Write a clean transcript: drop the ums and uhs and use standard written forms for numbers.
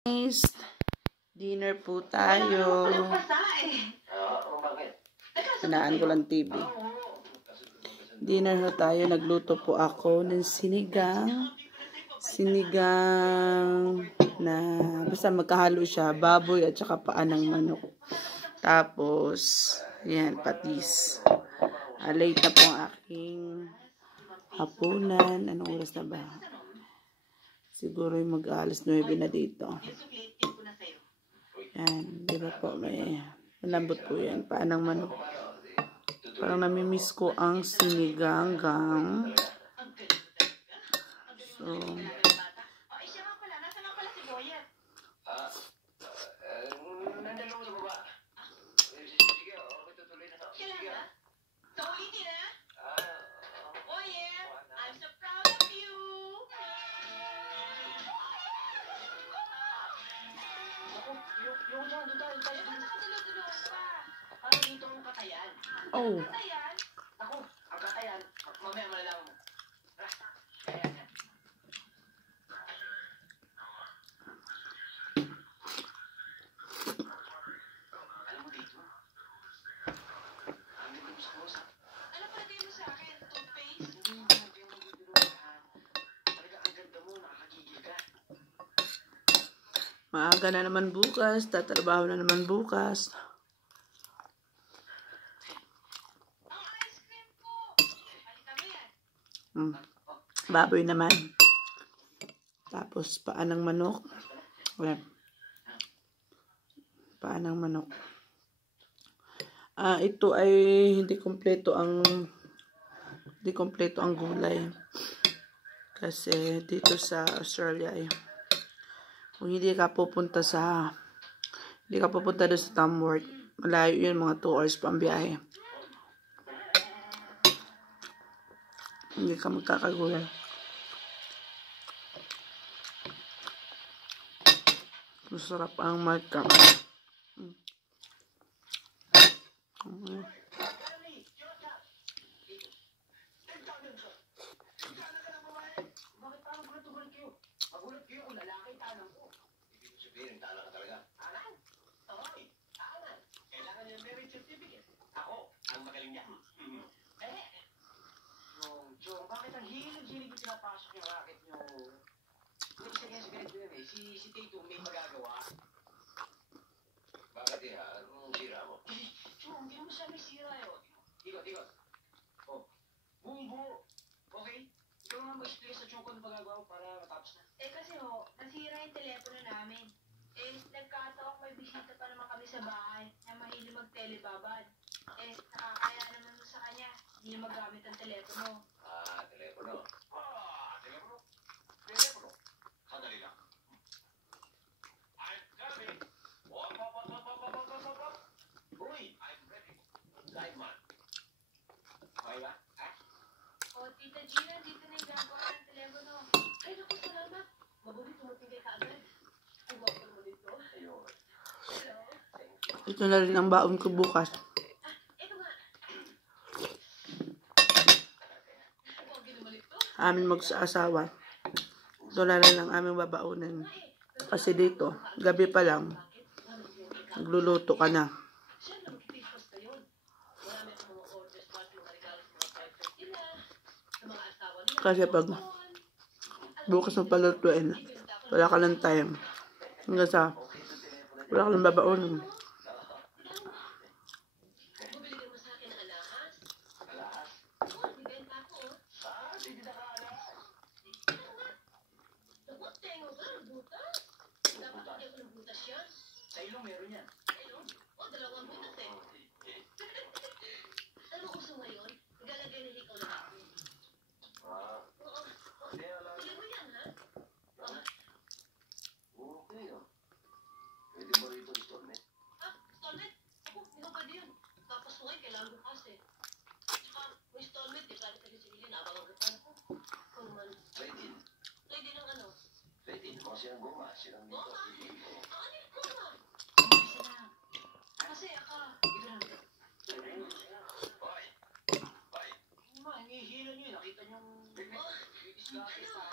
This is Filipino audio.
Guys, dinner po tayo. Hanaan ko lang TV. Dinner ho tayo. Nagluto po ako ng sinigang. Sinigang na basta magkahalo siya. Baboy at saka paa ng manok. Tapos, yan, patis. Late na po ang aking hapunan. Anong oras na ba? Siguro yung mag-alas 9 na dito. Yan, di ba po, may malambot po yan. Paa ng manok. Parang namimiss ko ang sinigang. So, oh. Ako, ang kakayan, mamaya malalaman mo. Alam mo dito? Ang ganda mo sa kausap. Ano pa lagay mo sa akin? Toothpaste? Hindi mo lagay mo dito lahat. Talaga ang ganda mo, nakakagigil ka. Maaga na naman bukas. Tatrabaho na naman bukas. Baboy naman. Tapos paa ng manok. Wala. Paa ng manok. Ito ay hindi kompleto ang gulay. Kasi dito sa Australia ay kung hindi ka pupunta doon sa Tamworth, malayo yun, mga 2 hours pa ang biyahe. Hindi ka magkakagulay. Masarap ang marka. Magulat kayo kung lalaki tanong ko. Ibig sabihin, tala ka talaga. Anan? Oy, anan. Kailangan niya marriage certificate. Ako, ang magaling niya. Chong, bakit ang hilig-hilig yung pinapasok yung racket niyo? Sige, ganito yan eh. Si Tatum may magagawa. Bakit eh, anong sira mo? Chong, hindi mo siya may sira yun. Digot. Oh, buong-buo. Okay? Ikaw nga mag-explain sa Chong kung magagawa para matapos na. Kasi nasira yung telepono namin. Nagkataon may bisita pa naman kami sa bahay na mahilig mag-telebabad. Nakakaya naman sa kanya, hindi niya magamit ang telepono. Telepono. Telepono. Sandali lang. I'm coming. Uy, I'm ready. Live man. Okay ba? Tita Gina, dito na yung gagawa ng telepono. Ay, naku, salamat. Mabuti tumatingay ka agad. Ay, wako naman dito. Ayun. Hello? Ito na rin ang baon ko bukas. Ito nga. Huwag ginumalik to. Amin mag-asawa. Ito na rin ang aming babaunan. Kasi dito, gabi pa lang, nagluluto ka na. Kasi pag bukas mo palutuin, wala ka ng time. Hanggang sa wala ka ng babaunan. Sa ilong meron yan. Dalawang butas eh. Alam mo gusto ngayon, igalagay na ikaw na ako. Tuloy mo yan, ha? Okay, pwede mo rito installment? Installment? Ako, hindi ko pwede yun. Tapos ngayon, kailangan bukas eh. Tsaka, may installment, di pwede tayo sinili na abang ang ko. Kung naman, Trade-in. pwede ng ano? Trade-in. Mga silang goma, silang dito. Ano yung kuma? Kasi, ito lang. Hoy! Hoy! Mahihilo nyo, nakita nyo yung isla.